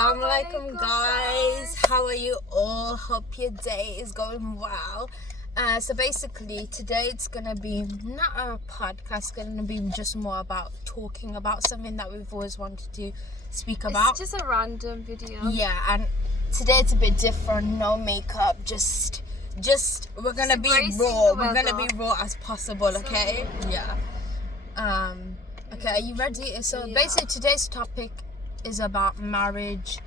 Assalamu alaikum guys, how are you all? Hope your day is going well. So basically today it's gonna be not a podcast, it's gonna be just more about talking about something that we've always wanted to speak about. It's just a random video. Yeah, and today it's a bit different, no makeup, just we're gonna be raw. We're gonna be raw as possible, okay? Yeah. Okay, are you ready? So basically today's topic is about marriage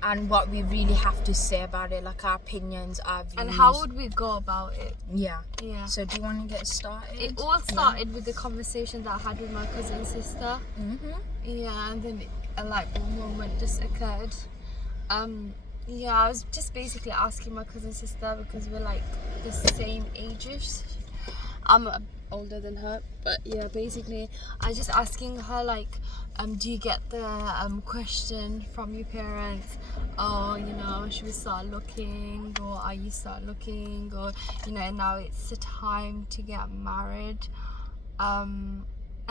and what we really have to say about it, like our opinions, our views. And how would we go about it? Yeah. So do you want to get started? It all started with the conversation that I had with my cousin and sister. Yeah, and then one moment just occurred. I was just basically asking my cousin and sister because we're like the same ages. I'm older than her, but yeah, basically I was just asking her like, do you get the question from your parents, should we start looking, or are you start looking, or now it's the time to get married, and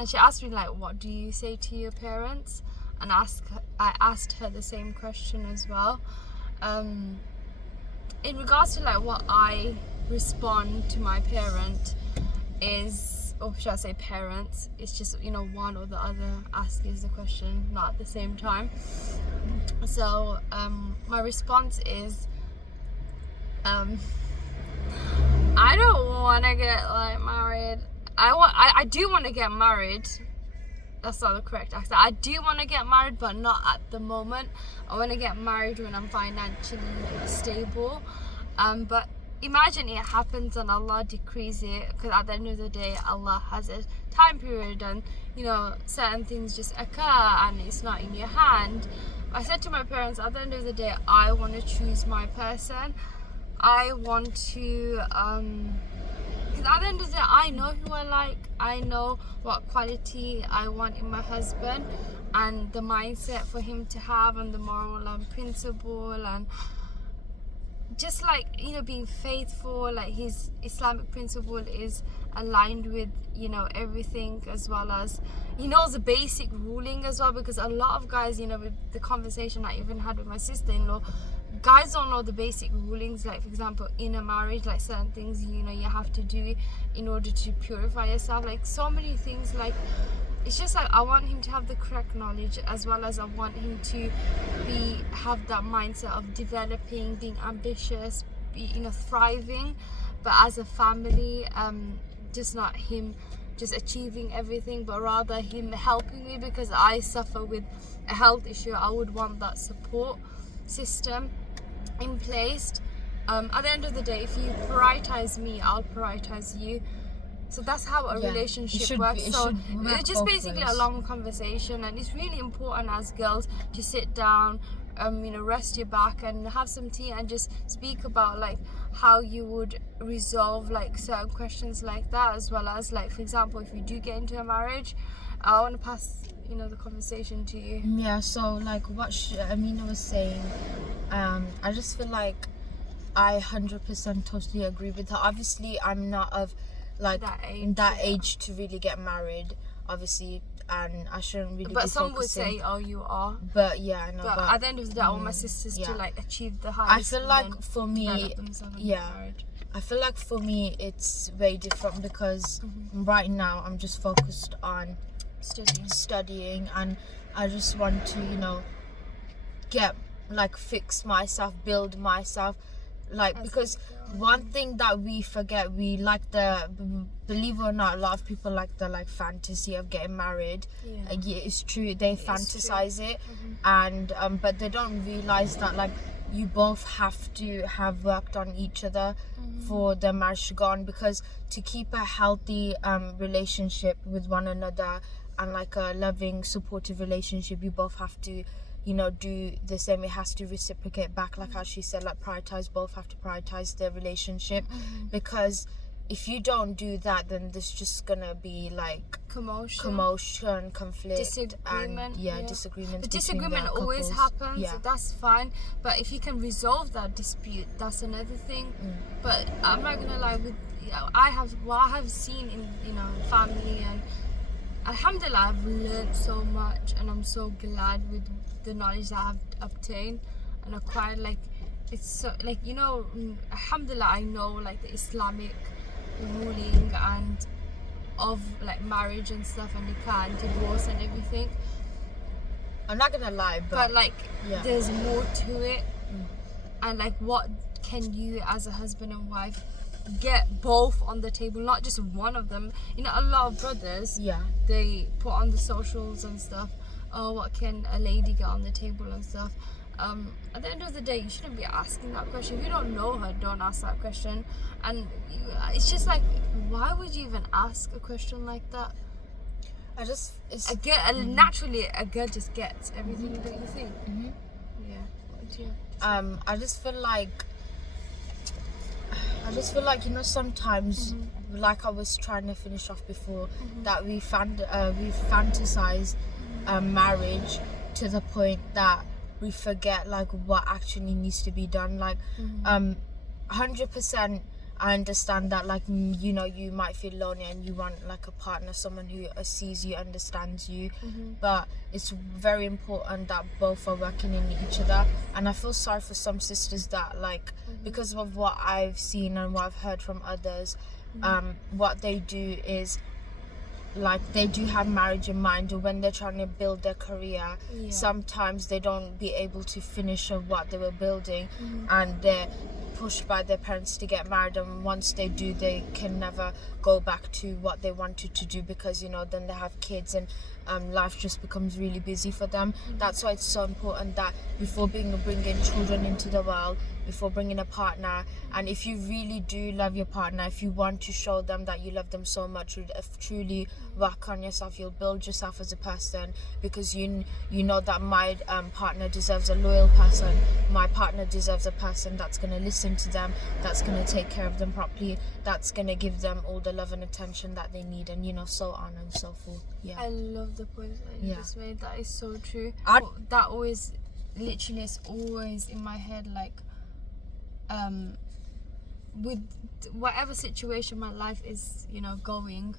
she asked me like, what do you say to your parents? And I asked her the same question as well. In regards to like what I respond to my parent is, or should I say parents, it's just one or the other asking the question, not at the same time. So my response is I don't want to get like married. I do want to get married. That's not the correct accent. I do want to get married, but not at the moment. I want to get married when I'm financially stable. But imagine it happens and Allah decrees it, because at the end of the day Allah has a time period, and certain things just occur and it's not in your hand. I said to my parents, at the end of the day I want to choose my person. I want to because at the end of the day I know who I like, I know what quality I want in my husband, and the mindset for him to have, and the moral and principle, and just like being faithful, like his Islamic principle is aligned with everything, as well as he knows the basic ruling as well, because a lot of guys, with the conversation I even had with my sister-in-law, guys don't know the basic rulings, like for example in a marriage, like certain things you have to do in order to purify yourself, like so many things. Like it's just like I want him to have the correct knowledge, as well as I want him to have that mindset of developing, being ambitious, thriving, but as a family, just not him just achieving everything, but rather him helping me, because I suffer with a health issue. I would want that support system in place. At the end of the day, if you prioritize me, I'll prioritize you. So that's how a relationship works. So it's just basically a long conversation, and it's really important as girls to sit down, rest your back and have some tea and just speak about like how you would resolve like certain questions like that, as well as like for example if you do get into a marriage. I want to pass the conversation to you. Yeah, so like what Amina was saying, I just feel like I 100% totally agree with her. Obviously I'm not of like that age to really get married, obviously, and I shouldn't really but be some focusing. would say, oh, you are, but yeah, I know, but at the end of the day I want my sisters to like achieve the highest. I feel like for me, I feel like for me it's very different, because right now I'm just focused on studying, and I just want to get like fix myself, build myself, like, because one thing that we forget, we like believe it or not, a lot of people like the fantasy of getting married. It's true, they fantasize it, and but they don't realize that like you both have to have worked on each other for the marriage to go on, because to keep a healthy relationship with one another, and like a loving, supportive relationship, you both have to do the same. It has to reciprocate back, like how she said, like both have to prioritize their relationship, because if you don't do that, then there's just gonna be like commotion, conflict, disagreement, and disagreements. The disagreement always happens, so that's fine, but if you can resolve that dispute, that's another thing. But I'm not gonna lie, with I have seen in family and Alhamdulillah, I've learned so much, and I'm so glad with the knowledge that I've obtained and acquired. Like, it's so, like, you know, alhamdulillah, I know like the Islamic ruling and of like marriage and stuff, and nikah and divorce and everything. I'm not gonna lie, But like, yeah. there's more to it, and like, what can you as a husband and wife get both on the table, not just one of them? You know, a lot of brothers, Yeah. they put on the socials and stuff, oh, what can a lady get on the table and stuff. At the end of the day, you shouldn't be asking that question. If you don't know her, don't ask that question. And it's just like, why would you even ask a question like that? Naturally a girl just gets everything, don't you think? Yeah. What do you have to say? I just feel like, you know, sometimes, like I was trying to finish off before, that we fantasize marriage to the point that we forget like what actually needs to be done. Like 100% I understand that, like, you know, you might feel lonely and you want like a partner, someone who sees you, understands you, but it's very important that both are working in each other. And I feel sorry for some sisters that, like, because of what I've seen and what I've heard from others, what they do is, like, they do have marriage in mind, or when they're trying to build their career, sometimes they don't be able to finish of what they were building, and they're pushed by their parents to get married, and once they do, they can never go back to what they wanted to do, because, you know, then they have kids and life just becomes really busy for them. That's why it's so important that before bringing children into the world, before bringing a partner, and if you really do love your partner, if you want to show them that you love them so much, you'd truly work on yourself, you'll build yourself as a person, because you know that my partner deserves a loyal person, my partner deserves a person that's going to listen to them, that's going to take care of them properly, that's going to give them all the love and attention that they need, and, you know, so on and so forth. Yeah, I love the point that you just made. That is so true. That always, literally, is always in my head, like, with whatever situation my life is, you know, going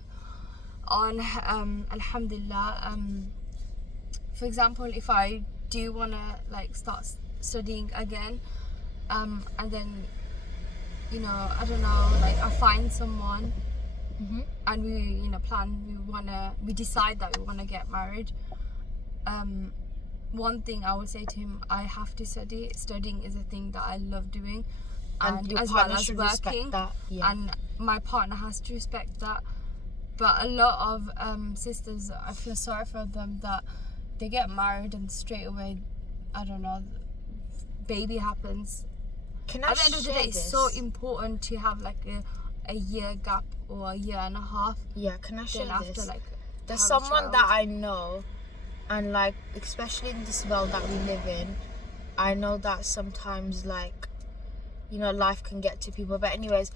on, alhamdulillah, for example, if I do want to like start studying again, and then, you know, I don't know, like, I find someone, and we, you know, we decide that we want to get married, one thing I would say to him, I have to study. Studying is a thing that I love doing, and as well as working, and my partner has to respect that. But a lot of sisters, I feel sorry for them that they get married and straight away, I don't know, baby happens. At the end of the day, it's so important to have like a year gap or a year and a half. Yeah, can I share this? Like, there's someone that I know, and like, especially in this world that we live in, I know that sometimes, like, you know, life can get to people. But anyways,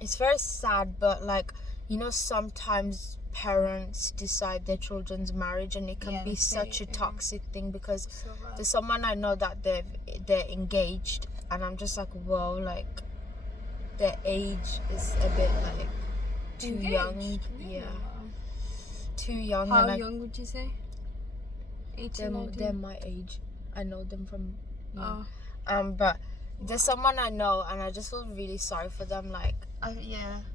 it's very sad, but like, you know, sometimes parents decide their children's marriage, and it can be such a toxic thing, because there's someone I know that they're engaged, and I'm just like, whoa, like, their age is a bit like too young. Yeah, too young. How young would you say? 18, they're my age. I know them from but there's someone I know, and I just feel really sorry for them, like,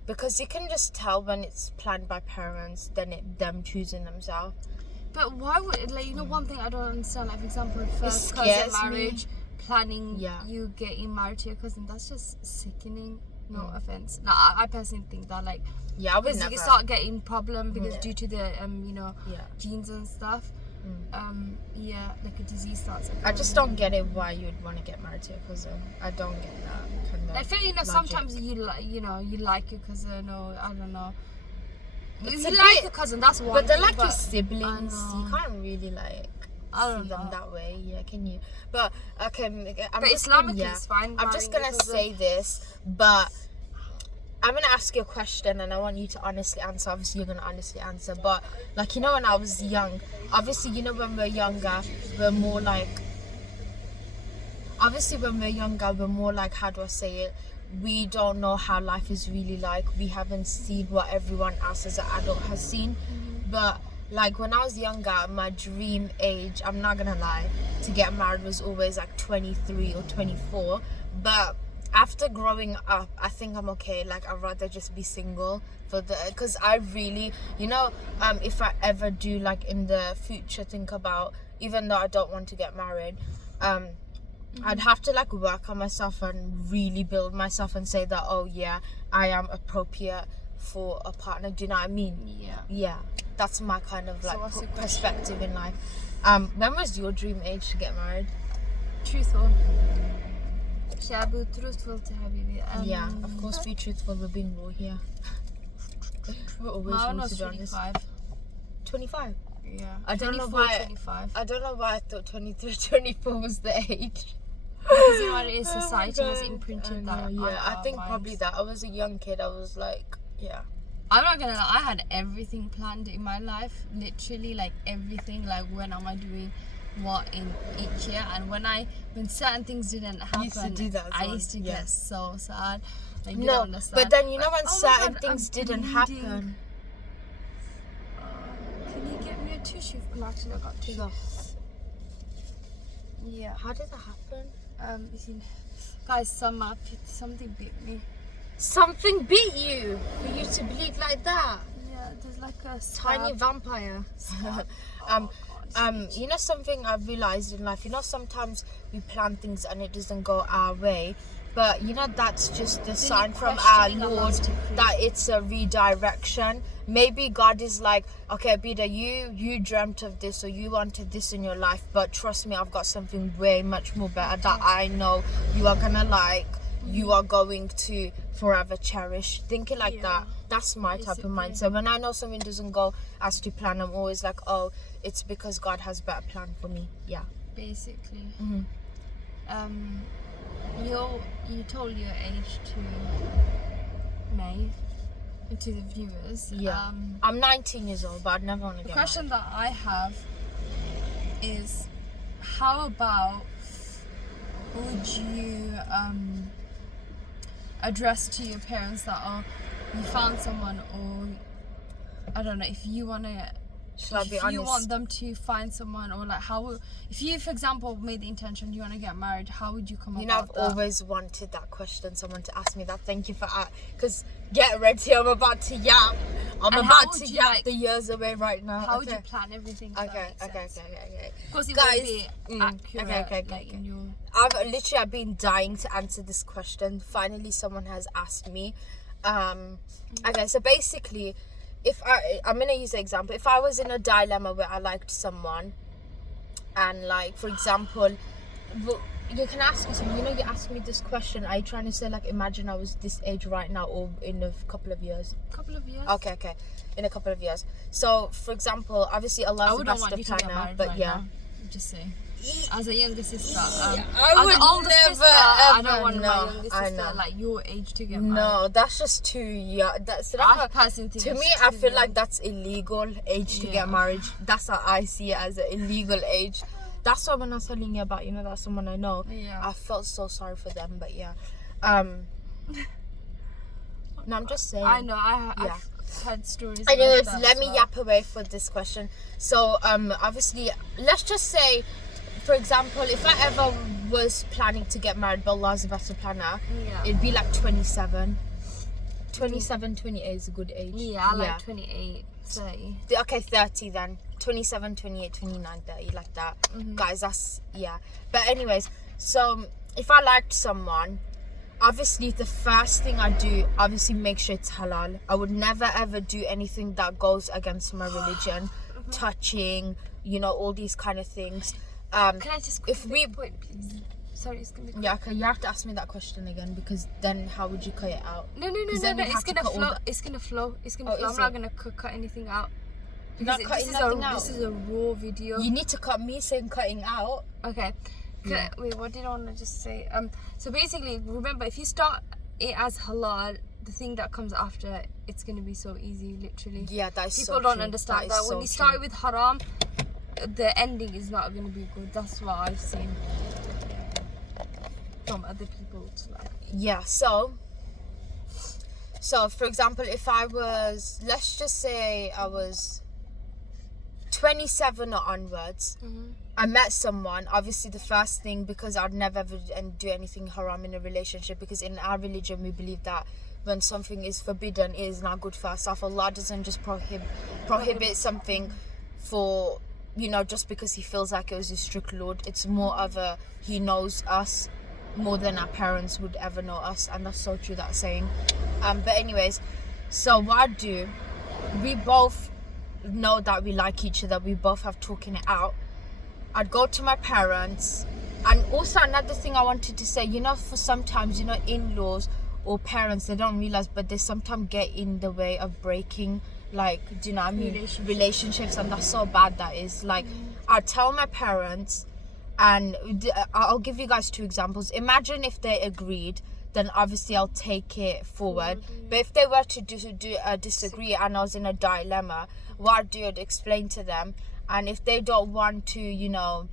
because you can just tell when it's planned by parents, then them choosing themselves. But why would, like, you know, one thing I don't understand, like, for example, first cousin marriage, planning you getting married to your cousin, that's just sickening. No offense. No, I personally think that, like, I would never. You start getting problem because due to the you know, genes and stuff. Like a disease starts. I just don't get it why you'd want to get married to your cousin. I don't get that kind of. I feel, you know, sometimes you like your cousin, or I don't know. If you like your cousin, that's one. But they're like your siblings. You can't really like see them that way. Yeah, can you? But okay, but Islamically it's fine. I'm just gonna say this, but I'm gonna ask you a question, and I want you to honestly answer. Obviously, you're gonna honestly answer. But like, you know, when I was young, obviously, you know, when we're younger, we're more like. Obviously, when we're younger, we're more like, how do I say it? we don't know how life is really like. We haven't seen what everyone else as an adult has seen. But like when I was younger, my dream age, I'm not gonna lie, to get married was always like 23 or 24. But after growing up, I think I'm okay. Like I'd rather just be single because I really, if I ever do like in the future think about, even though I don't want to get married, I'd have to like work on myself and really build myself and say that, oh yeah, I am appropriate for a partner. Do you know what I mean? Yeah, that's my kind of like perspective in life. When was your dream age to get married? Truthful. Truthful to Habibi. Yeah, of course, be truthful. We're being raw here. We're always raw, to be honest. 25. Yeah. I don't know why. 25. I don't know why I thought 23, 24 was the age. Because you know what it is, society has imprinted that. Yeah, I think probably that. I was a young kid. I was like, yeah. I'm not gonna lie. I had everything planned in my life. Literally, like everything. Like when am I doing what in each year, and when certain things didn't happen, I used to get so sad. Like, you don't understand. But then when certain things didn't happen. Can you get me a tissue? Actually, I got two. Yeah. How did that happen? Guys, something bit me. Something bit you for you to bleed like that? Yeah, there's like a tiny vampire. Something I've realized in life, sometimes we plan things and it doesn't go our way, but that's just the sign from our Lord that it's a redirection. Maybe God is like, okay, Bida, you dreamt of this or you wanted this in your life, but trust me, I've got something way much more better that I know you are gonna like, you are going to forever cherish. Thinking like that, that's my type of mindset. When I know something doesn't go as to plan, I'm always like, oh, it's because God has a better plan for me. Yeah, basically. You told your age to May, to the viewers. Yeah. I'm 19 years old, but I'd never want to get The question married. that I have is, how about would you address to your parents that you found someone, or I don't know, if you want to, you want them to find someone, or like if you, for example, made the intention you want to get married, how would you come about that? I've always wanted that question, someone to ask me that. Thank you for that, because get ready, I'm about to yap. The years away right now. How would you plan everything? Okay. Of course, it guys, won't be accurate. Okay. I've been dying to answer this question. Finally, someone has asked me. Okay, so basically, I'm gonna use an example. If I was in a dilemma where I liked someone, and like, for example, you can ask me something. You asked me this question. Are you trying to say like, imagine I was this age right now, or in a couple of years? Okay. In a couple of years. So, for example, obviously Allah's the best of planner, but now. Just say. As a younger sister, I would older never sister, I don't want my younger sister like your age to get married. No, that's just too young. To me, I feel like that's illegal age to get married. That's how I see it, as an illegal age. That's why when I was telling you about, that's someone I know, I felt so sorry for them, but no, I'm just saying. I know, I've heard stories. Anyways, let me yap away for this question. So, obviously, let's just say, for example, if I ever was planning to get married, but Allah's a better planner, it'd be like 27. 27, 28 is a good age. Yeah, I like 28, 30. Okay, 30 then. 27, 28, 29, 30, like that. Guys, that's, But anyways, so if I liked someone, obviously the first thing I do, obviously make sure it's halal. I would never ever do anything that goes against my religion. Touching, all these kind of things. Can I just quickly point, please? Sorry, it's gonna be quick. Yeah, okay, you have to ask me that question again, because then how would you cut it out? No, it's gonna flow. It's gonna flow. I'm not gonna cut anything out. Because this is a raw video. You need to cut me saying cutting out. Okay. Wait, what did I want to just say? So basically, remember, if you start it as halal, the thing that comes after, it's gonna be so easy, literally. Yeah, that's so true. People don't understand that. When you start with haram, the ending is not gonna be good. That's what I've seen. from other people's life. Yeah, so for example, if I was, let's just say I was 27 or onwards, I met someone. Obviously the first thing, because I'd never ever do anything haram in a relationship, because in our religion we believe that when something is forbidden, it is not good for us. Allah doesn't just prohibit something for, you know, just because he feels like it was his strict Lord. It's more of a, he knows us more than our parents would ever know us, and that's so true, that saying. But anyways, so what I do, we both know that we like each other, we both have talking it out. I'd go to my parents. And also another thing I wanted to say, you know, for sometimes, you know, in-laws or parents, they don't realize, but they sometimes get in the way of breaking, like, do you know what I mean, relationships, and that's so bad. That is, like, I tell my parents, and I'll give you guys 2 examples. Imagine if they agreed, then obviously I'll take it forward. But if they were to disagree and I was in a dilemma, what I'd do, I'd explain to them. And if they don't want to, you know,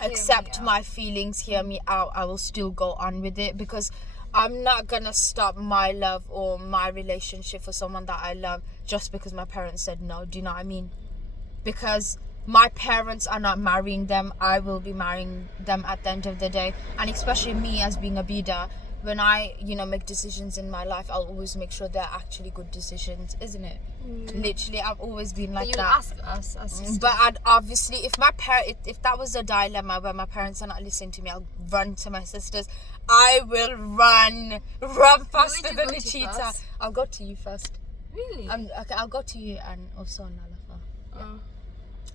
accept my feelings, hear me out, I will still go on with it, because I'm not gonna stop my love or my relationship for someone that I love just because my parents said no. Do you know what I mean? Because my parents are not marrying them, I will be marrying them at the end of the day. And especially me, as being a bida, when I, you know, make decisions in my life, I'll always make sure they're actually good decisions, isn't it? Literally, I've always been like that. Ask us as sisters. But I'd obviously, if that was a dilemma where my parents are not listening to me, I'll run to my sisters. I will run faster than a cheetah. First? I'll go to you first. Really? Okay, I'll go to you and also Nalafa. Yeah. Oh.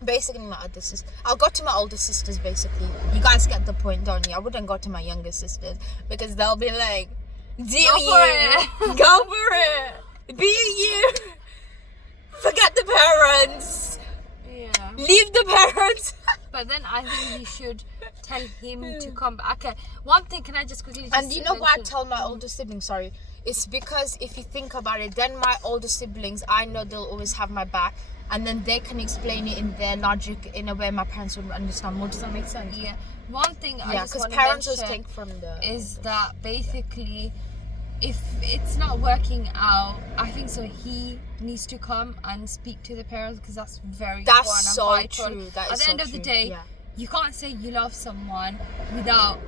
Basically, my other sister. I'll go to my older sisters, basically. You guys get the point, don't you? I wouldn't go to my younger sisters, because they'll be like, Go for it! Be you! Forget the parents! Yeah. Leave the parents! But then I think you should tell him to come back. Okay, one thing, can I just quickly And you know what I tell my older siblings, sorry? It's because if you think about it, then my older siblings, I know they'll always have my back. And then they can explain it in their logic in a way my parents would understand more. Does that make sense? Yeah. One thing I just want to parents mention always take from the is that basically, if it's not working out, I think so he needs to come and speak to the parents, because that's very important. That's so true. That is At the end of the day, you can't say you love someone without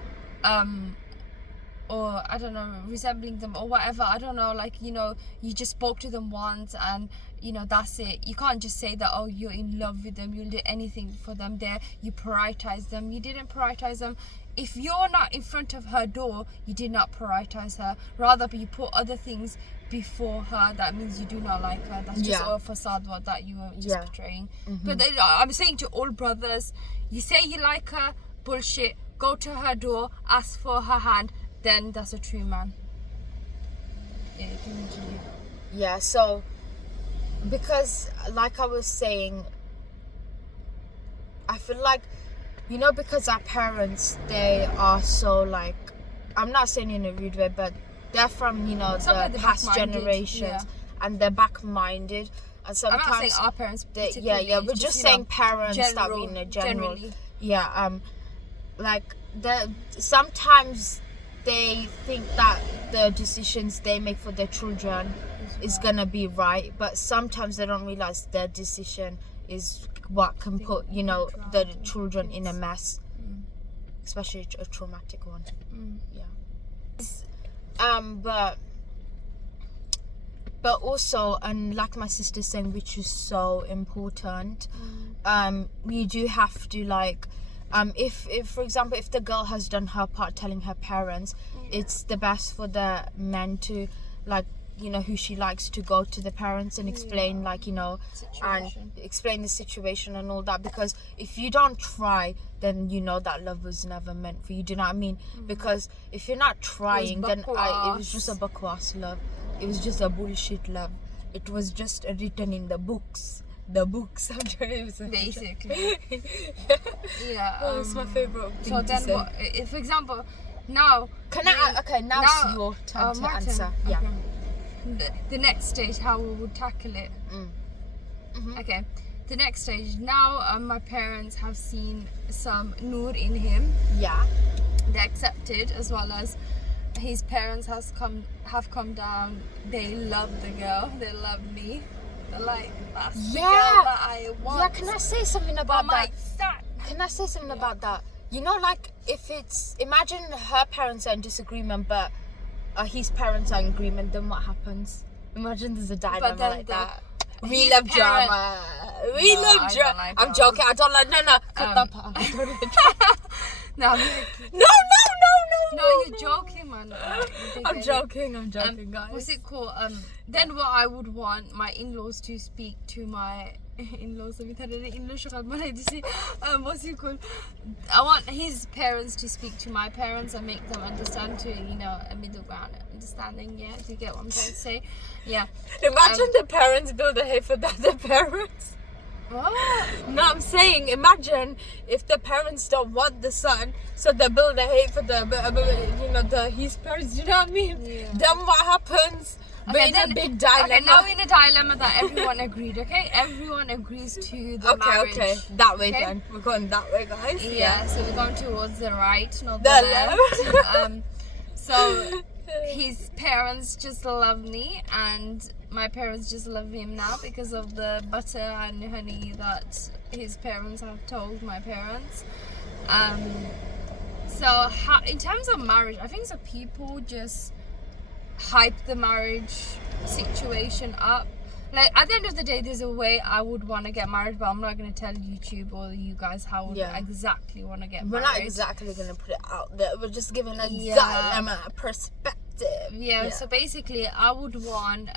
or I don't know, resembling them or whatever. I don't know, like, you know, you just spoke to them once and, you know, that's it. You can't just say that, oh, you're in love with them, you'll do anything for them there, you prioritize them. You didn't prioritize them. If you're not in front of her door, you did not prioritize her. Rather, you put other things before her. That means you do not like her. That's just a facade that you were just portraying. But then, I'm saying to all brothers, you say you like her, bullshit. Go to her door, ask for her hand, then that's a true man. Yeah, give me to you. Yeah, so because like I was saying, I feel like, you know, because our parents, they are so, like, I'm not saying in a rude way, but they're from, you know, the past generations, and they're back-minded, and sometimes I'm not saying our parents we're just saying parents that we know generally. Like sometimes they think that the decisions they make for their children is gonna be right, but sometimes they don't realize their decision is what can put, you know, the children in a mess, especially a traumatic one. But also, and like my sister's saying, which is so important, you do have to, like, if for example, if the girl has done her part telling her parents, it's the best for the men to, like, you know, who she likes, to go to the parents and explain, like, you know, and explain the situation and all that, because if you don't try, then you know that love was never meant for you. Do you know what I mean? Because if you're not trying, then it was just a bakwas love. It was just a bullshit love. It was just written in the books. I'm trying to basically. Oh, it's my favorite thing so then, what, if, for example, now now it's your turn to Martin, answer. The next stage, how we would tackle it. Okay, the next stage. Now, my parents have seen some nur in him. they accepted, as well as his parents have come down. They love the girl. They love me. They're like, that's the girl that I want. Yeah, can I say something about that? Son. Can I say something about that? You know, like, if it's... Imagine her parents are in disagreement, but his parents are in agreement, then what happens? Imagine there's a dilemma like that. We love drama. We love drama. Like I'm joking. I don't like... No. Cut that part. I don't like drama. No, No, you're joking, man. I'm joking, guys. What's it called? Then what I would want my in-laws to speak to my in-laws. What's it called? I want his parents to speak to my parents and make them understand to, you know, a middle ground understanding. Yeah, do you get what I'm trying to say? Yeah. Imagine the parents build a hate for the other parents. What? No, I'm saying, imagine if the parents don't want the son, so they build a hate for his parents. You know what I mean? Yeah. Then what happens? Okay, we're in a big dilemma. Okay, now we're in a dilemma that everyone agreed. Okay, everyone agrees to the marriage. Okay, that way then. We're going that way, guys. Yeah. So we're going towards the right, not the left. So his parents just love me, and my parents just love him now because of the butter and honey that his parents have told my parents. So in terms of marriage, I think some people just hype the marriage situation up. Like, at the end of the day, there's a way I would want to get married, but I'm not going to tell YouTube or you guys how I exactly want to get married. We're not exactly going to put it out there. We're just giving a dilemma, a perspective. Yeah, so basically, I would want...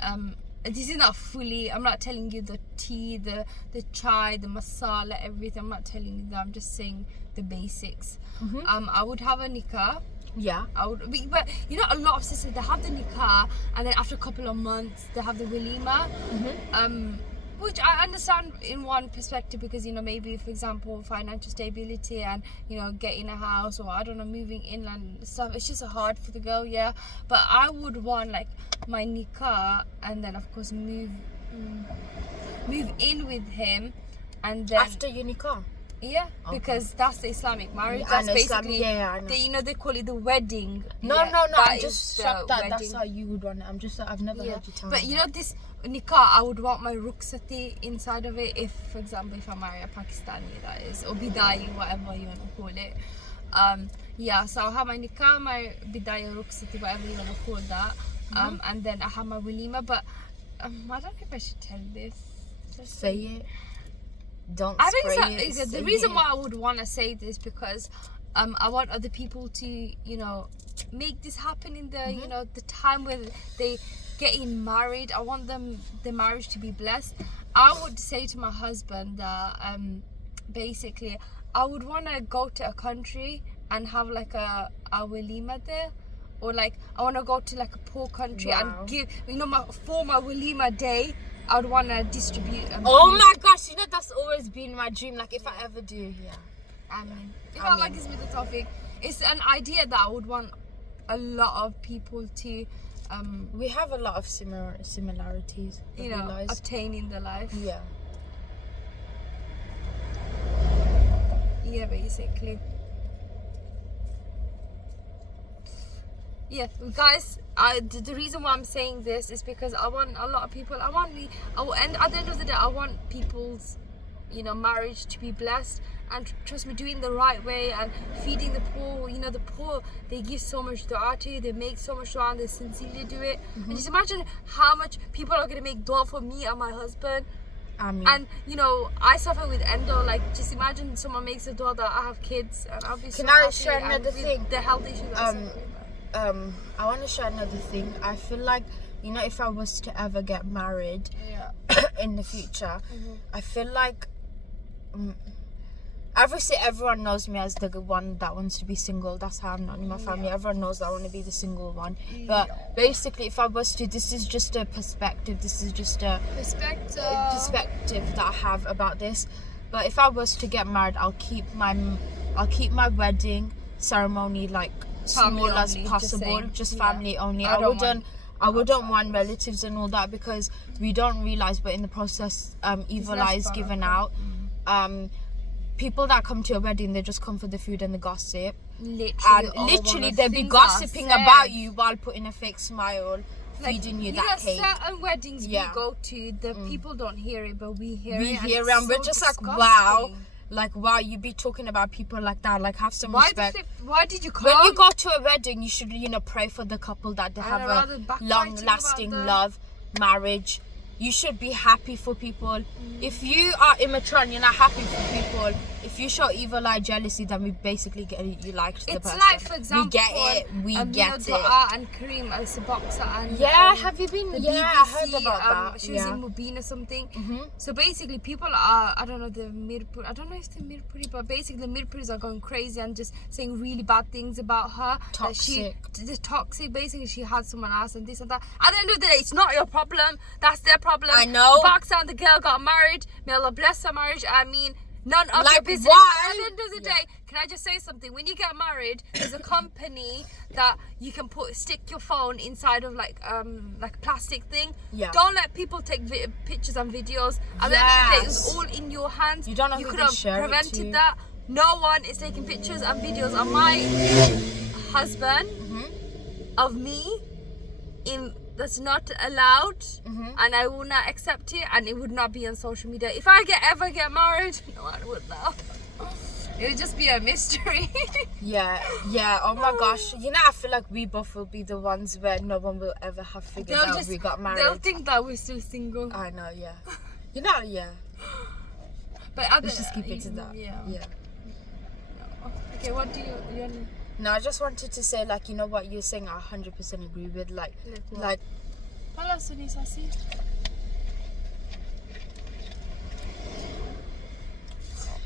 this is not fully... I'm not telling you the tea, the chai, the masala, everything. I'm not telling you that. I'm just saying the basics. Mm-hmm. I would have a nikah. Yeah. But you know, a lot of sisters, they have the nikah, and then after a couple of months they have the walima. Mm-hmm. Which I understand in one perspective, because, you know, maybe, for example, financial stability and, you know, getting a house, or I don't know, moving inland and stuff, it's just hard for the girl. Yeah, but I would want like my nikah, and then of course move in with him, and then after your nikah. Yeah, okay. Because that's the Islamic marriage. That's basically, they call it the wedding. No, I'm just shocked that that's how you would want it. I've never heard you tell me. But you know, this nikah, I would want my rukhsati inside of it. If, for example, if I marry a Pakistani, that is, or bidai, whatever you want to call it. So I'll have my nikah, my bidai, rukhsati, whatever you want to call that. And then I have my walima. But I don't know if I should tell this. Just say it. Don't I spray think so, the reason why I would want to say this, because I want other people to, you know, make this happen in the you know, the time where they getting married. I want the marriage to be blessed. I would say to my husband that basically I would want to go to a country and have like a walima there, or like I want to go to like a poor country and give, you know, for my walima day, I would want to distribute. Oh my gosh, you know, that's always been my dream. Like, if I ever do, I mean, if I like this with the topic, it's an idea that I would want a lot of people to. We have a lot of similarities. You know, obtain in the life. Yeah. Yeah, basically. Yeah, guys, the reason why I'm saying this is because I want a lot of people, and at the end of the day, I want people's, you know, marriage to be blessed, and trust me, doing the right way and feeding the poor. You know, the poor, they give so much dua to you, they make so much dua, and they sincerely do it. And just imagine how much people are going to make dua for me and my husband. And you know, I suffer with endo. Like, just imagine someone makes a dua that I have kids, and I'll be so happy. Can I share another thing? The health issues I suffer with. I want to share another thing. I feel like, you know, if I was to ever get married in the future, I feel like obviously everyone knows me as the one that wants to be single. That's how I'm not in my family. Everyone knows that I want to be the single one. But basically, if I was to, this is just a perspective. This is just a perspective that I have about this. But if I was to get married, I'll keep my wedding ceremony like small as possible, just family only. I wouldn't want relatives and all that, because we don't realize, but in the process evil eye is given out. people that come to a wedding, they just come for the food and the gossip. Literally, they'll be gossiping about you while putting a fake smile, feeding you that cake. Certain weddings we go to, the people don't hear it, but we hear it. And we're just disgusting. like, wow. Like, wow, you be talking about people like that. Like, have some respect. Why did you come? When you go to a wedding, you should, pray for the couple that they have a long-lasting love, marriage. You should be happy for people. If you are immature and you're not happy for people, if you show evil eye jealousy, then we basically get you liked the person. It's like, for example, we get it. And Kareem as a boxer, and have you been? BBC, I heard about that. She was in Mubin or something. So basically, people are, I don't know if they're Mirpuri, but basically the Mirpuris are going crazy and just saying really bad things about her. Toxic. Toxic. Basically, she had someone else and this and that. At the end of the day, it's not your problem. That's their problem. I know. The boxer and the girl got married. May Allah bless her marriage. I mean, none of your business. Why? At the end of the day, can I just say something? When you get married, there's a company that you can stick your phone inside of like a plastic thing. Yeah. Don't let people take pictures and videos. At the end of the day, it's all in your hands. You don't know you who could they have share prevented it to. that. No one is taking pictures and videos of my husband, of me, that's not allowed, and I will not accept it, and it would not be on social media. If I ever get married, no one would know. It would just be a mystery. Yeah. Oh my gosh. I feel like we both will be the ones where no one will ever have figured out we got married. They'll think that we're still single. I know, yeah. But let's just keep it to that. Yeah. No. Okay, what do you No, I just wanted to say, like, what you're saying, I 100% agree with. Like. Hello, Sunny Sassy.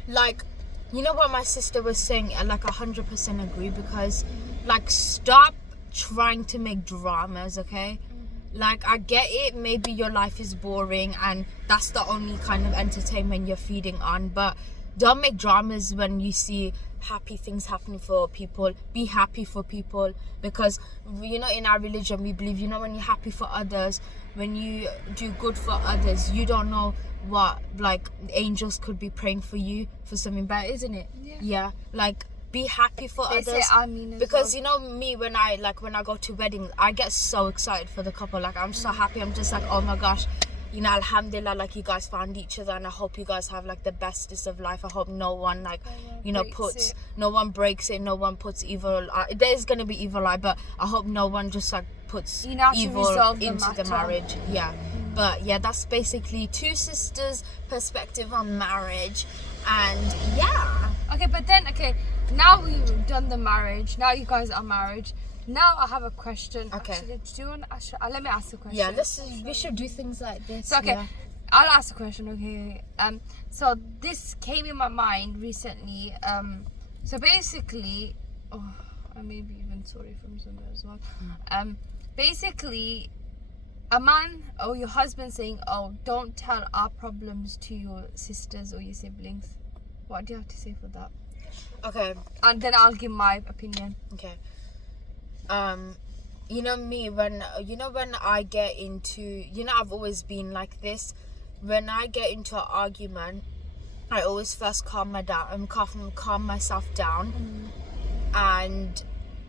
Like, what my sister was saying, I 100% agree, because, like, stop trying to make dramas, okay? Like, I get it, maybe your life is boring and that's the only kind of entertainment you're feeding on, but don't make dramas when you see happy things happening for people. Be happy for people, because in our religion we believe, when you're happy for others, when you do good for others, you don't know what, like, angels could be praying for you for something better, isn't it? Yeah. Like, be happy for others. Say Amin because me, when I go to wedding, I get so excited for the couple. Like, I'm so happy. I'm just like, oh my gosh, alhamdulillah, like, you guys found each other, and I hope you guys have like the bestest of life. I hope no one no one breaks it, no one puts evil. There's gonna be evil eye, but I hope no one just like puts evil into the marriage. But yeah, that's basically two sisters' perspective on marriage, and Okay, but then now we've done the marriage. Now you guys are married. Now I have a question. Okay. Actually, do you want? Let me ask the question. Yeah, we should do things like this. So, I'll ask the question. Okay. So this came in my mind recently. So basically, I may be even sorry from somewhere as well. Basically, a man or your husband saying, "Oh, don't tell our problems to your sisters or your siblings." What do you have to say for that? Okay. And then I'll give my opinion. Okay. Me, when I get into, I've always been like this. When I get into an argument, I always first calm myself down. And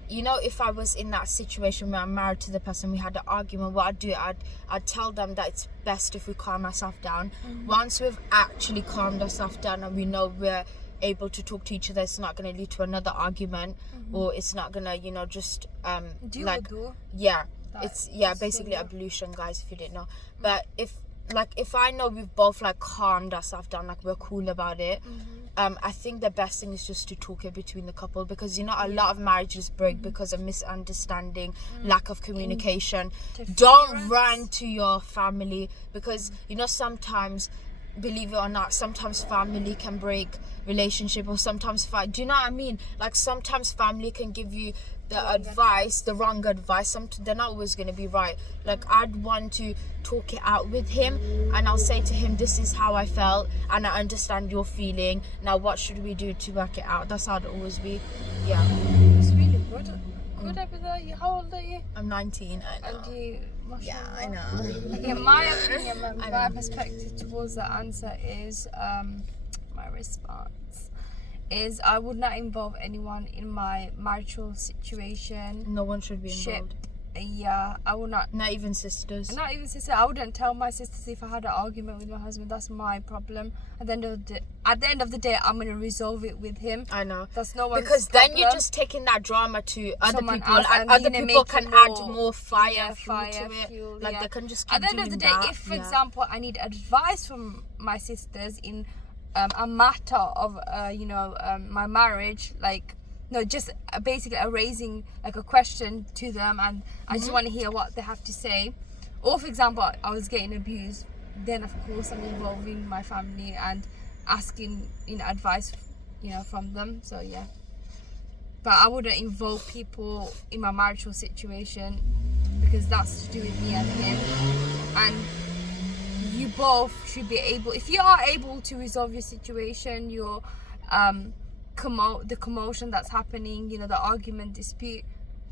if I was in that situation where I'm married to the person, we had an argument, what I'd do, I'd tell them that it's best if we calm ourselves down. Once we've actually calmed ourselves down and we know we're able to talk to each other, it's not going to lead to another argument, or it's not going to just basically ablution, guys, if you didn't know. But if I know we've both like calmed ourselves down, like we're cool about it, I think the best thing is just to talk it between the couple, because a lot of marriages break because of misunderstanding, lack of communication. Don't run to your family, because sometimes, believe it or not, sometimes family can break relationship, or sometimes fight. Do you know what I mean? Like, sometimes family can give you the wrong advice. They're not always going to be right. Like, I'd want to talk it out with him, and I'll say to him, this is how I felt, and I understand your feeling. Now, what should we do to work it out? That's how it always be. Yeah. It's really good. How old are you? I'm 19. I know. And you, yeah, I know. Okay, my opinion, my perspective towards that answer is, my response is I would not involve anyone in my marital situation. No one should be involved. Yeah, I would not. Not even sisters. Not even sister. I wouldn't tell my sisters if I had an argument with my husband. That's my problem. At the end of the day, I'm gonna resolve it with him. I know. That's no one's because problem. then you're just taking that drama to other Someone people, else, and and other people can add more fire fuel to it. fuel, Like yeah. they can just keep At the end of the day, that. if for example I need advice from my sisters in a matter of my marriage, like. No, just basically raising like a question to them, and I just want to hear what they have to say. Or for example, I was getting abused, then of course I'm involving my family and asking advice, from them. So yeah, but I wouldn't involve people in my marital situation because that's to do with me and him. And you both should be able, if you are able to resolve your situation, your the commotion that's happening, the argument, dispute,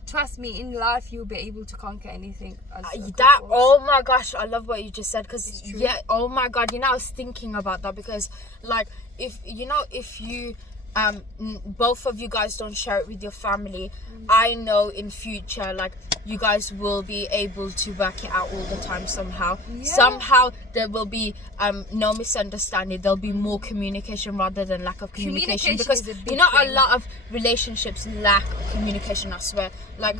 trust me, in life you'll be able to conquer anything. Oh my gosh, I love what you just said, because oh my god, I was thinking about that, because like if you both of you guys don't share it with your family, I know in future like you guys will be able to work it out all the time somehow. Somehow there will be no misunderstanding, there'll be more communication rather than lack of communication, because a lot of relationships lack communication, I swear, like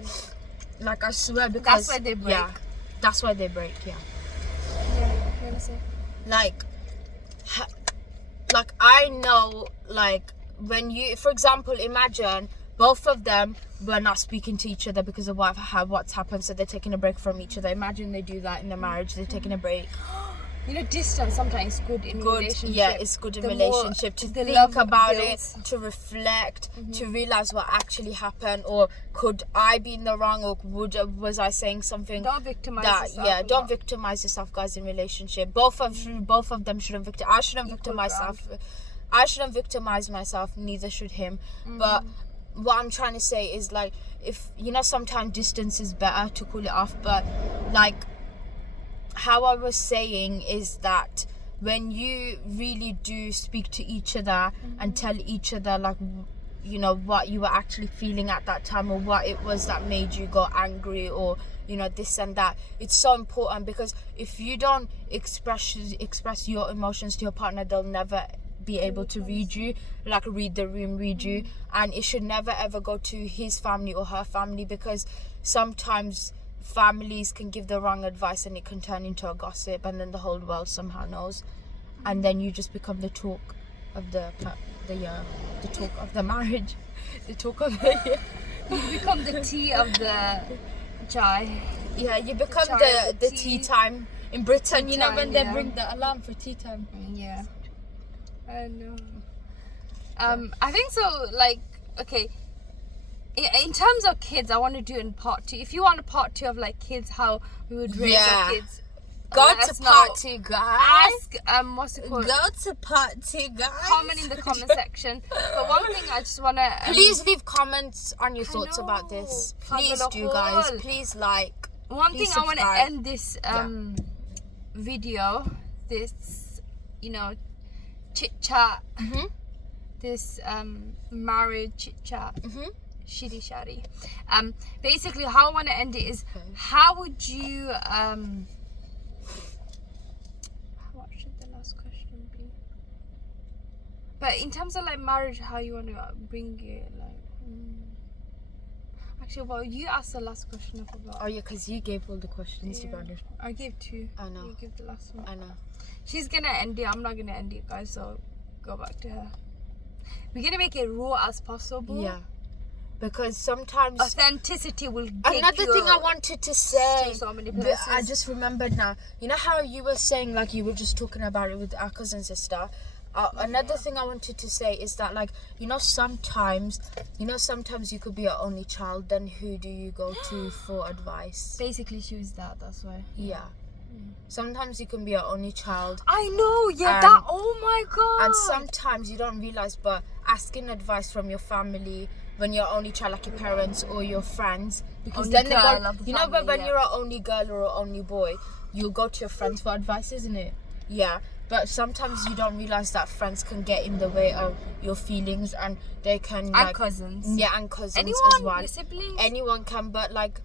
I swear, because that's why they break. Yeah, that's why they break. Yeah, what do you say? Like I know, like when you, for example, imagine both of them were not speaking to each other because of what's happened, so they're taking a break from each other. Imagine they do that in a marriage, they're taking a break. Distance sometimes is good in relationship. Yeah, it's good in relationship to think about it, to reflect, to realize what actually happened, or could I be in the wrong, or was I saying something? Don't victimize yourself. Yeah, don't victimize yourself, guys, in relationship. Both of them shouldn't victimize. I shouldn't victimize myself. I shouldn't victimize myself. Neither should him. But what I'm trying to say is, like, if sometimes distance is better to cool it off, but like how I was saying is that when you really do speak to each other and tell each other, like, what you were actually feeling at that time, or what it was that made you go angry, or this and that, it's so important, because if you don't express your emotions to your partner, they'll never be able to read you, like read the room, read you, and it should never ever go to his family or her family, because sometimes families can give the wrong advice and it can turn into a gossip, and then the whole world somehow knows, and then you just become the talk of the talk of the marriage, the talk of the you become the tea of the chai. Yeah, you become the tea time in Britain, when they bring the alarm for tea time. Yeah, I know. I think so. Like, okay, in terms of kids, I want to do in part 2. If you want a part 2 of like kids, how we would raise our kids, go to part 2, guys. Ask what's it called? Go to part 2, guys. Comment in the comment section. But one thing I just want to please leave comments on your thoughts about this. Please do, guys. Please like. One thing I want to end this video, this chit chat, this marriage chit chat, shitty shatty. Basically, how I want to end it is, how would you what should the last question be? But in terms of like marriage, how you want to bring it, like. Actually, well, you asked the last question. I forgot. Oh yeah, because you gave all the questions to be honest. I gave 2. I know. You gave the last one. I know. She's gonna end it. I'm not gonna end it, guys. So go back to her. We're gonna make it raw as possible. Yeah. Because sometimes authenticity will take another thing I wanted to say, so many places. I just remembered now. You know how you were saying, like, you were just talking about it with our cousin sister. Another thing I wanted to say is that, like, sometimes you could be your only child, then who do you go to for advice? Basically, choose that. That's why. Yeah. Sometimes you can be your only child. I know, that. Oh my god. And sometimes you don't realize, but asking advice from your family when you're only child, like your parents or your friends, because only then they go, but when you're an only girl or an only boy, you'll go to your friends for advice, isn't it? Yeah. But sometimes you don't realize that friends can get in the way of your feelings, and they can And cousins. Yeah, and cousins Anyone, as well. your siblings. Anyone can, but like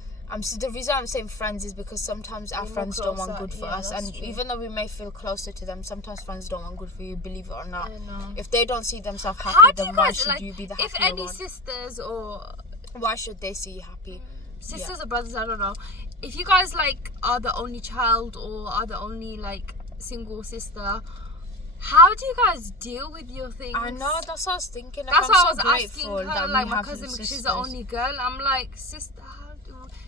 the reason I'm saying friends is because sometimes our You're more friends don't want closer. good for Yeah, us, that's and true. even though we may feel closer to them, sometimes friends don't want good for you, believe it or not. I know. If they don't see themselves happy, How do then you why guys, should like, you be the if happier any one? sisters or Why should they see you happy? sisters or brothers, I don't know, if you guys like are the only child or are the only like single sister, how do you guys deal with your things? I know, that's what I was thinking. Like, That's I'm why so I was asking grateful her, that like we my have cousin, because she's sisters. the only girl. I'm like, sister,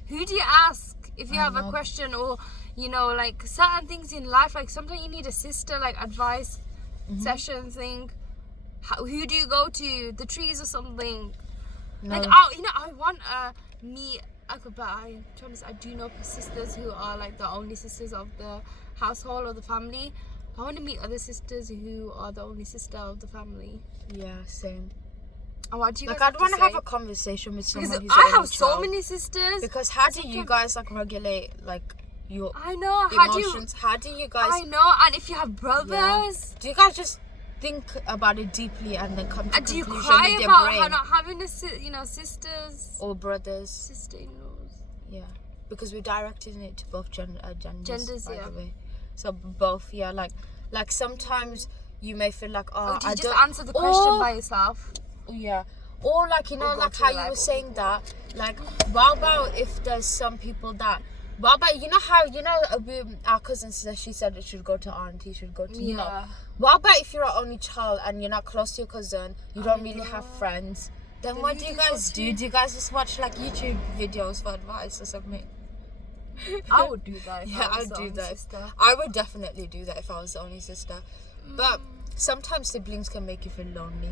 who do you ask if you have a question, or you know, like certain things in life? Like sometimes you need a sister, like advice session thing. Who do you go to? The trees or something? No. Like, I want meet. But I do know sisters who are like the only sisters of the household or the family. I want to meet other sisters who are the only sister of the family. Yeah, same. And what do you Like, guys I'd want to have say? a conversation with someone Because who's I only have so child. many sisters. Because how do you guys like regulate like your I know. How do you? emotions? How do you guys? I know. And if you have brothers, Do you guys just think about it deeply and then come to and do you conclusion cry with your about brain? not having sisters Or brothers? sister-in-laws? Yeah, because we're directing it to both genders, by yeah. the way. So both, yeah. Like sometimes you may feel like, Or do you I just don't answer the question by yourself? Yeah. Or like, you know, Or go like to how a you were live saying that, like, what about if there's some people that, what about, you know how, our cousin said, she said it should go to auntie, should go to, you know. Yeah. What about if you're an only child and you're not close to your cousin, you don't really have friends, then what who do do you you go guys to? do? Do you guys just watch like YouTube videos for advice or something? I would do that. If Yeah, I was I'd the do only that. Sister. I would definitely do that if I was the only sister. But sometimes siblings can make you feel lonely.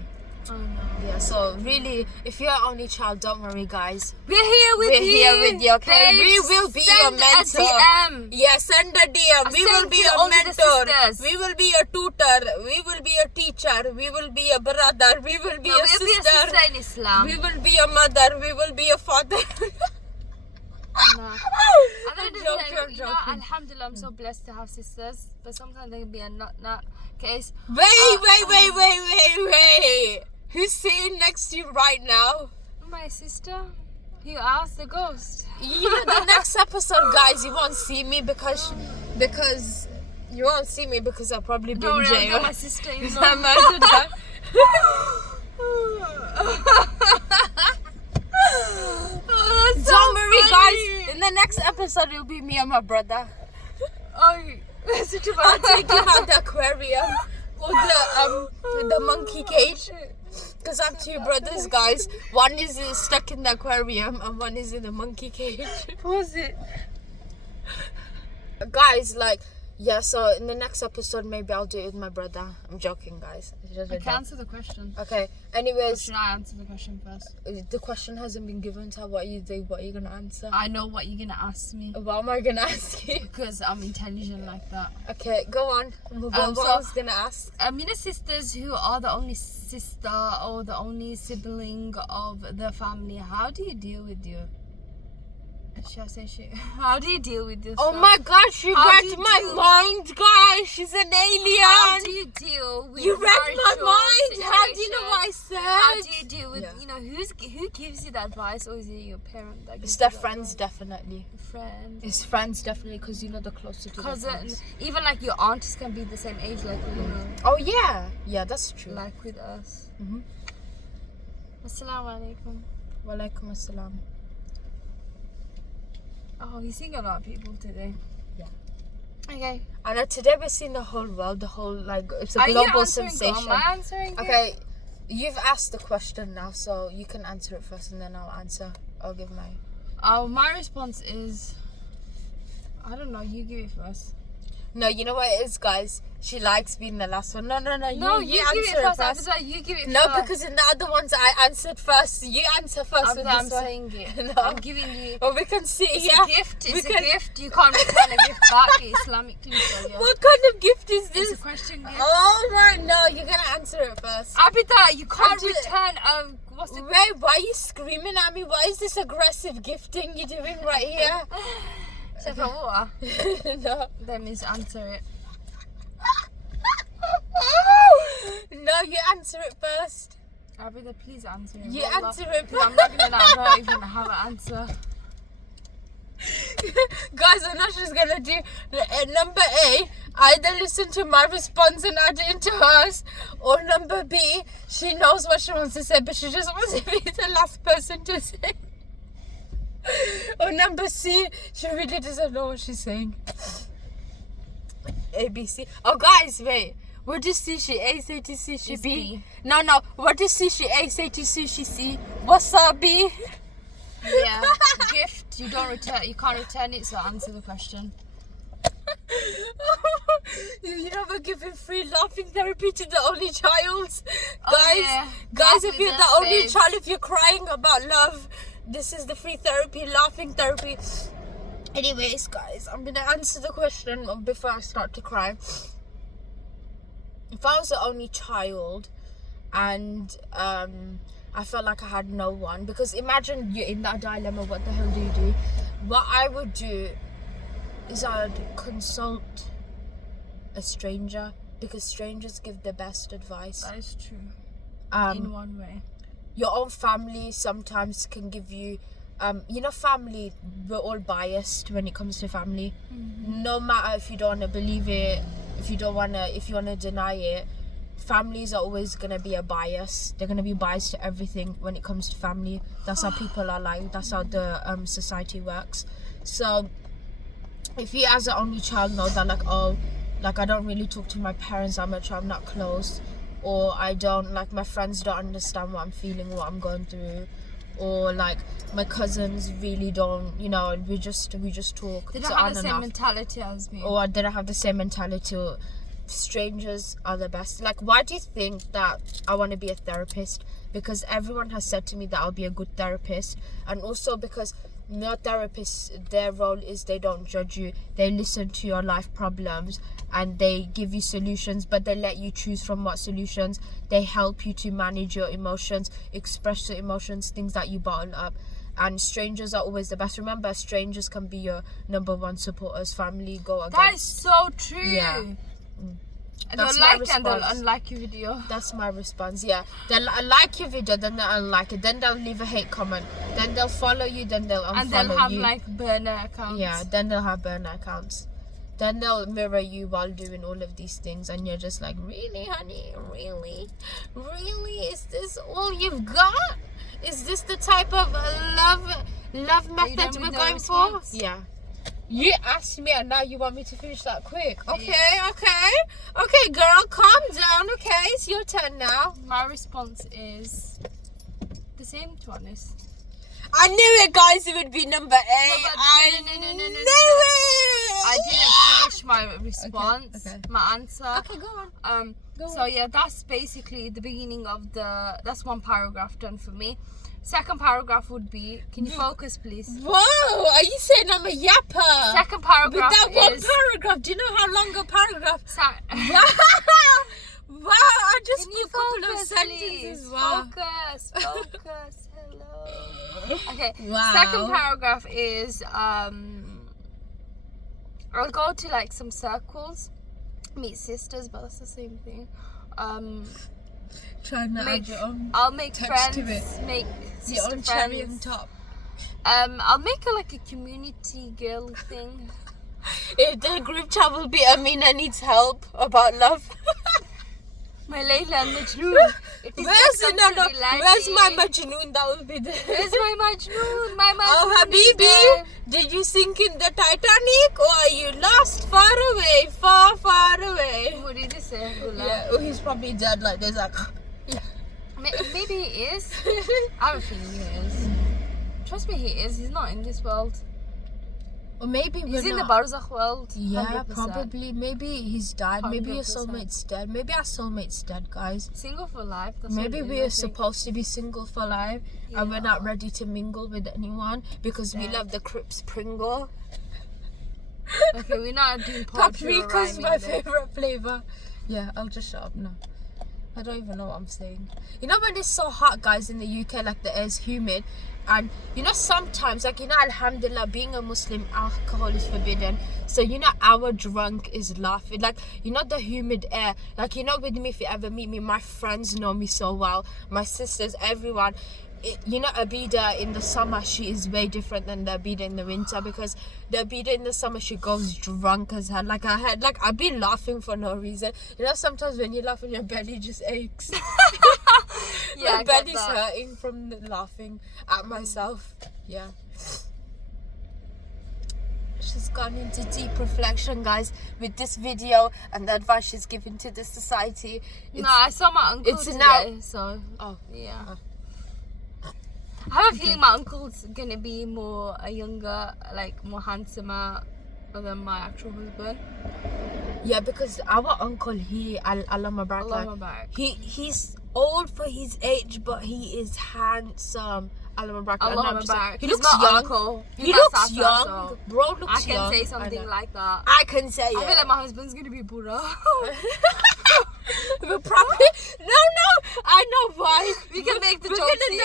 I know. Yeah, so really, if you're an only child, don't worry, guys. We're here with We're you. here with you, okay? Babes, We will be your send mentor. A DM. Yeah, send a DM. We will send be to your all the mentor. sisters. We will be your tutor. We will be your teacher. We will be your brother. We will be No, your we'll be a sister. sister in Islam. We will be your mother. We will be your father. No. And I'm then, joking, you know, alhamdulillah, I'm so blessed to have sisters, but sometimes they can be a nut case. Wait. Who's sitting next to you right now? My sister, who asked the ghost. You know, the next episode, guys, you won't see me because you won't see me because I'll probably be in jail. My sister, you know. Imagine that. Don't worry, guys. In the next episode, it'll be me and my brother. Oh, such a I'll take him out the aquarium or the monkey cage. Because I have two brothers, guys. One is stuck in the aquarium and one is in the monkey cage. Pause it. Guys, like, yeah, so in the next episode, maybe I'll do it with my brother. I'm joking, guys. It's just a I joke. can answer the question. Okay, anyways, Should I answer the question first? the question hasn't been given to what you do, what are you going to answer? I know what you're gonna ask me What am I going to ask you? because I'm intelligent like that. Okay, go on. What I was going to ask? You know, sisters who are the only sister or the only sibling of the family, how do you deal with your... Should I say shit? How do you deal with this? Oh my gosh, you How read do you my deal- mind, guys. She's an alien. How do you deal with You read my marital mind. How do you know situation? what I said? How do you deal with, Yeah. who gives you the advice, or is it your parent that gives It's you their the friends, advice? definitely. Friends. It's friends, definitely, because you know the closer to their Cousin, friends. even like your aunties can be the same age, like Oh yeah, yeah, that's true. like with us. Mhm. Assalamu alaikum. Walaikum assalam. Oh, we're seeing a lot of people today. Yeah. Okay. I know today we're seeing the whole world, like it's a Are you global answering? sensation. Am I answering? it? Okay, you've asked the question now, so you can answer it first, and then I'll answer. I'll give my. My response is, I don't know. You give it first. No, you know what it is, guys. She likes being the last one. No, No, you you answer give it first. After that, you give it No, first. because in the other ones I answered first. You answer first I'm with I'm this one. saying it. No. I'm giving you. Well, we can see. It's Yeah. a gift. We It's a can- gift. You can't return a gift back Islamically. So yeah. What kind of gift is It's this? a question gift. Oh my! No, you're gonna answer it first. Abida, you can't do- return what's the Wait, why are you screaming at me? What is this aggressive gifting you're doing right here? Separate water? No. That means answer it. No, you answer it first. Abida, please answer it. You answer it first. I'm not gonna lie, I don't even have an answer. Guys, I know she's gonna do number A, either listen to my response and add it into hers, or number B, she knows what she wants to say but she just wants to be the last person to say. Or number C, she really doesn't know what she's saying. A, B, C. Oh guys, wait, what does sushi A say to sushi B? No, what does sushi A say to sushi C? Wasabi. Yeah, gift. You can't return it, so answer the question. You know, we're giving free laughing therapy to the only child. Oh, guys, if you're the only child, if you're crying about love, this is the free therapy, laughing therapy. Anyways, guys, I'm gonna answer the question before I start to cry. If I was the only child and I felt like I had no one, because imagine you're in that dilemma, what the hell do you do? What I would do is I'd consult a stranger, because strangers give the best advice. That is true. In one way. Your own family sometimes can give you, family, we're all biased when it comes to family. Mm-hmm. No matter if you don't want to believe it, if you want to deny it, families are always going to be a bias. They're going to be biased to everything when it comes to family. That's how people are like. That's how the society works. So if you as an only child know that I don't really talk to my parents that much, I'm not close, or I don't, like, my friends don't understand what I'm feeling, what I'm going through, or like my cousins really don't, we just talk. They don't have the same mentality as me. Or they don't have the same mentality. Strangers are the best. Like, why do you think that I want to be a therapist? Because everyone has said to me that I'll be a good therapist, and also because therapists, their role is they don't judge you. They listen to your life problems and they give you solutions, but they let you choose from what solutions. They help you to manage your emotions, express your emotions, things that you bottle up. And strangers are always the best. Remember, strangers can be your number one supporters. Family go against. That is so true. Yeah. And they'll like and they'll unlike your video. That's my response, yeah. They'll like your video, then they'll unlike it, then they'll leave a hate comment, then they'll follow you, then they'll unfollow you. And they'll have like burner accounts. Yeah, then they'll have burner accounts. Then they'll mirror you while doing all of these things, and you're just like, really, honey? Really? Is this all you've got? Is this the type of love method we're going for? Yeah. You asked me and now you want me to finish that quick. Okay, Okay, girl, calm down, okay? It's your turn now. My response is the same, to be honest. I knew it, guys. It would be number A. I knew it. I didn't finish my response, my answer. Okay, go on. So yeah, that's basically the beginning of that's one paragraph done for me. Second paragraph would be, can you focus please? Whoa, are you saying I'm a yapper? Second paragraph with that one paragraph, do you know how long a paragraph? Wow, I just put a couple of sentences. Wow. Focus, hello. Okay, wow. Second paragraph is, I'll go to like some circles, meet sisters, but that's the same thing. Try not add your own I'll make friends, to it. make your own friends. cherry on top. I'll make a like a community girl thing. If the group chat will be Amina needs help about love. My Layla and Majnoon. Where's my Majnoon? That will be there. Where's my Majnoon? My Majnoon. Oh, Habibi, did you sink in the Titanic, or are you lost far away, far away? What did he say? Yeah, oh, he's probably dead. Like there's like. Maybe he is. I have a feeling he is. Trust me, he is. He's not in this world. Or maybe he's in the Barzakh world. Yeah, 100%. Probably. Maybe he's died. 100%. Maybe your soulmate's dead. Maybe our soulmate's dead, guys. Single for life. That's maybe we are supposed to be single for life, and we're not ready to mingle with anyone because we love the Crips Pringle. Okay, we're not doing poetry. Paprika's my favorite flavor. Yeah, I'll just shut up now. I don't even know what I'm saying. You know when it's so hot, guys, in the UK, like the air's humid, and you know sometimes, like, you know, alhamdulillah, being a Muslim, alcohol is forbidden. So you know our drunk is laughing, like, you know, the humid air, like, you know, with me, if you ever meet me, my friends know me so well, my sisters, everyone. You know, Abida in the summer, she is way different than the Abida in the winter, because the Abida in the summer, she goes drunk as hell. Like, I've been laughing for no reason. You know, sometimes when you laugh and your belly just aches. Yeah, my belly's hurting from laughing at myself. Yeah. She's gone into deep reflection, guys, with this video and the advice she's given to the society. No, I saw my uncle today, now. so yeah. Oh. I have a feeling my uncle's gonna be more younger, like more handsomer than my actual husband. Yeah, because our uncle, Allah Mubarak, he's old for his age, but he is handsome. Allah Mubarak. He looks young. Uncle. He looks Sasa, young. so Bro looks young. I can say something like that. I can say it. I feel like my husband's gonna be Buddha. But probably no, I know why. We can make the jokes here.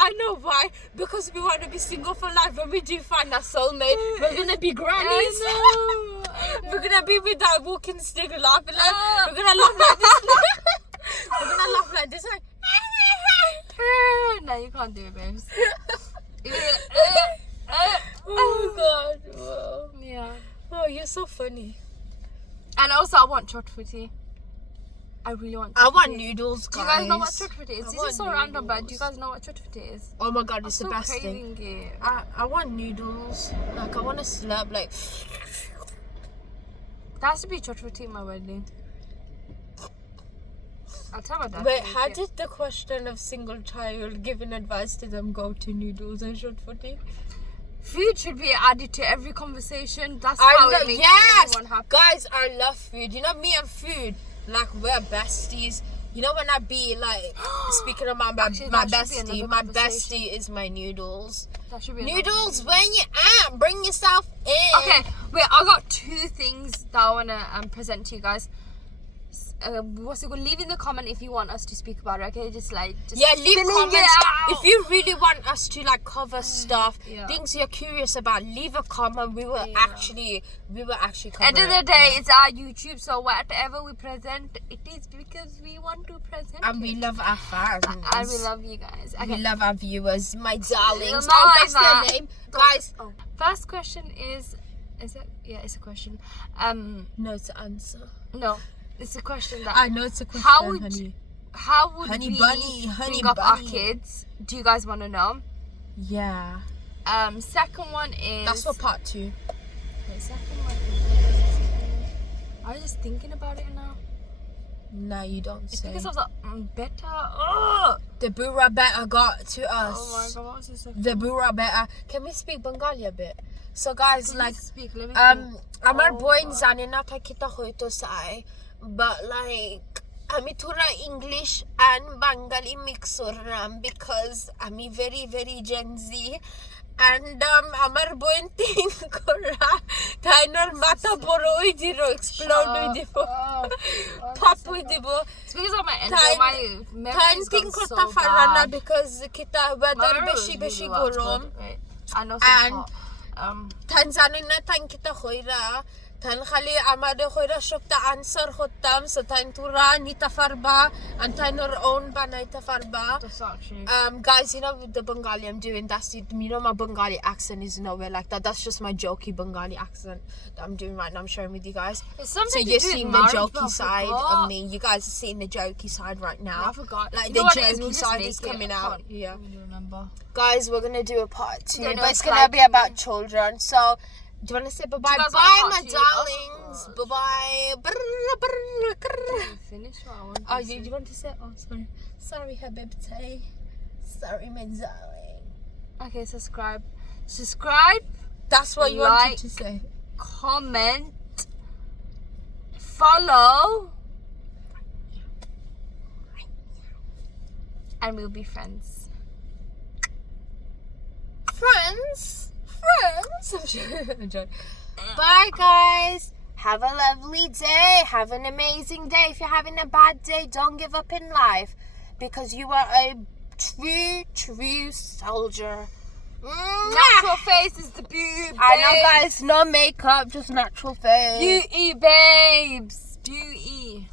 I know why. Because we want to be single for life. When we do find our soulmate, we're gonna be grannies. I know. We're gonna be with that walking stick, laughing like we're gonna laugh like this. We're gonna laugh like this, like. No, you can't do it, babes. Oh God. Whoa. Yeah. Oh, you're so funny. And also, I want chotfati. I really want chotfati. I want noodles, guys. Do you guys know what chotfati is? This is so random, but do you guys know what chotfati is? Oh my God, it's I'm the so best craving thing. it. I want noodles. Like, I want to slurp, like. There has to be chotfati in my wedding. I'll tell my dad. Wait, how did the question of single child giving advice to them go to noodles and chotfati? Food should be added to every conversation. That's how it makes everyone happy. Guys, I love food. You know, me and food, like, we're besties. You know, when I be like, speaking of my bestie is my noodles. That should be noodles, when you at, bring yourself in. Okay, wait, I got two things that I want to present to you guys. What's it called? Leave in the comment if you want us to speak about it, okay? Leave comments if you really want us to like cover stuff, things you're curious about. Leave a comment. We will actually cover End of the day, it's our YouTube, so whatever we present, it is because we want to present and we love our fans and we love you guys. Okay. We love our viewers, my darlings. That's their name, guys. First question is it? Yeah, it's a question. No, it's an answer. No. It's a question that I know it's a question. How would honey we bunny, bring up our kids? Do you guys want to know? Yeah. Second one is. That's for part 2. Wait, second one is. Are you just thinking about it now? No, you don't say. It's because of the better. Oh! The Bura Beta got to us. Oh my God, what was this? The Bura Beta. Can we speak Bengali a bit? So guys, Can like, speak? Let me আমার বোন জানে না থাকিতে হয়তো চাই, but like আমি থোড়া English and Bengali mix করলাম because আমি very very Gen Z and আমার বোন think করা তাই নর মাথা বড় হই দিল explode হই দিব pop হই দিব it's because of my memory is think so করতে পারা না because kita weather বেশি গরম I know so Tanzania tan kita khoira tan khali amade khoira shopta answer khottam so tan tura nita farba and tan our own banaita farba. That's not true. Guys, you know the Bengali I'm doing, that's it. You know my Bengali accent is nowhere like that. That's just my jokey Bengali accent that I'm doing right now. I'm sharing with you guys. So you're seeing the jokey side of me. You guys are seeing the jokey side right now. I forgot. Like the jokey side is coming out. Yeah. Remember. Guys, we're gonna do a part 2, but it's gonna be about children. So, do you want to say bye-bye? Bye, my darlings. Bye-bye. Finish what I want to say. Do you want to say? Oh, sorry. Sorry, habibti. Sorry, my darling. Okay, subscribe. That's what you wanted to say. Comment. Follow. And we'll be friends. Friends. I'm joking. Bye, guys. Have a lovely day. Have an amazing day. If you're having a bad day, don't give up in life, because you are a true soldier. Natural face is the beauty. I know, guys, no makeup, just natural face. Beauty, babes. Beauty.